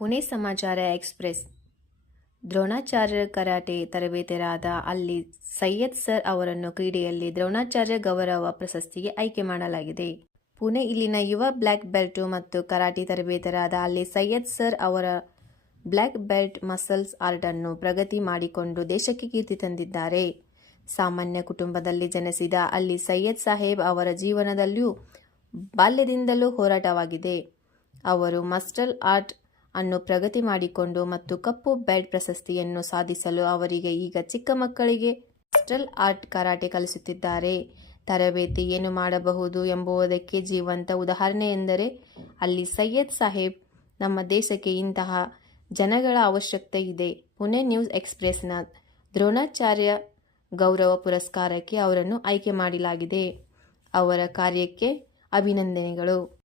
ಪುಣೆ ಸಮಾಚಾರ express. Dronacharya karate ತರಬೇತರಾದ ಅಲ್ಲಿ ಸೈಯದ್ ಸರ್ ಅವರನ್ನು ಕ್ರೀಡೆಯಲ್ಲಿ ದ್ರೋಣಾಚಾರ್ಯ ಗೌರವ ಪ್ರಶಸ್ತಿಗೆ ಆಯ್ಕೆ ಮಾಡಲಾಗಿದೆ. ಪುಣೆ ಇಲ್ಲಿನ ಯುವ ಬ್ಲ್ಯಾಕ್ ಬೆಲ್ಟು ಮತ್ತು ಕರಾಟೆ ತರಬೇತರಾದ ಅಲ್ಲಿ ಸೈಯದ್ ಸರ್ ಅವರ ಬ್ಲ್ಯಾಕ್ ಬೆಲ್ಟ್ ಮಸಲ್ಸ್ ಆರ್ಟನ್ನು ಪ್ರಗತಿ ಮಾಡಿಕೊಂಡು ದೇಶಕ್ಕೆ ಕೀರ್ತಿ ತಂದಿದ್ದಾರೆ. ಸಾಮಾನ್ಯ ಕುಟುಂಬದಲ್ಲಿ ಜನಿಸಿದ ಅಲ್ಲಿ ಸೈಯದ್ ಸಾಹೇಬ್ ಅವರ ಜೀವನದಲ್ಲಿಯೂ ಬಾಲ್ಯದಿಂದಲೂ ಹೋರಾಟವಾಗಿದೆ. ಅವರು ಮಸ್ಟಲ್ ಆರ್ಟ್ ಅನ್ನು ಪ್ರಗತಿ ಮಾಡಿಕೊಂಡು ಮತ್ತು ಕಪ್ಪು ಬೆಲ್ಟ್ ಪ್ರಶಸ್ತಿಯನ್ನು ಸಾಧಿಸಲು ಅವರಿಗೆ ಈಗ ಚಿಕ್ಕ ಮಕ್ಕಳಿಗೆ ಸ್ಟ್ರಲ್ ಆರ್ಟ್ ಕರಾಟೆ ಕಲಿಸುತ್ತಿದ್ದಾರೆ. ತರಬೇತಿ ಏನು ಮಾಡಬಹುದು ಎಂಬುದಕ್ಕೆ ಜೀವಂತ ಉದಾಹರಣೆ ಎಂದರೆ, ಅಲ್ಲಿ ಸೈಯದ್ ಸಾಹೇಬ್ ನಮ್ಮ ದೇಶಕ್ಕೆ ಇಂತಹ ಜನಗಳ ಅವಶ್ಯಕತೆ ಇದೆ. ಪುಣೆ ನ್ಯೂಸ್ ಎಕ್ಸ್ಪ್ರೆಸ್ನ ದ್ರೋಣಾಚಾರ್ಯ ಗೌರವ ಪುರಸ್ಕಾರಕ್ಕೆ ಅವರನ್ನು ಆಯ್ಕೆ ಮಾಡಲಾಗಿದೆ. ಅವರ ಕಾರ್ಯಕ್ಕೆ ಅಭಿನಂದನೆಗಳು.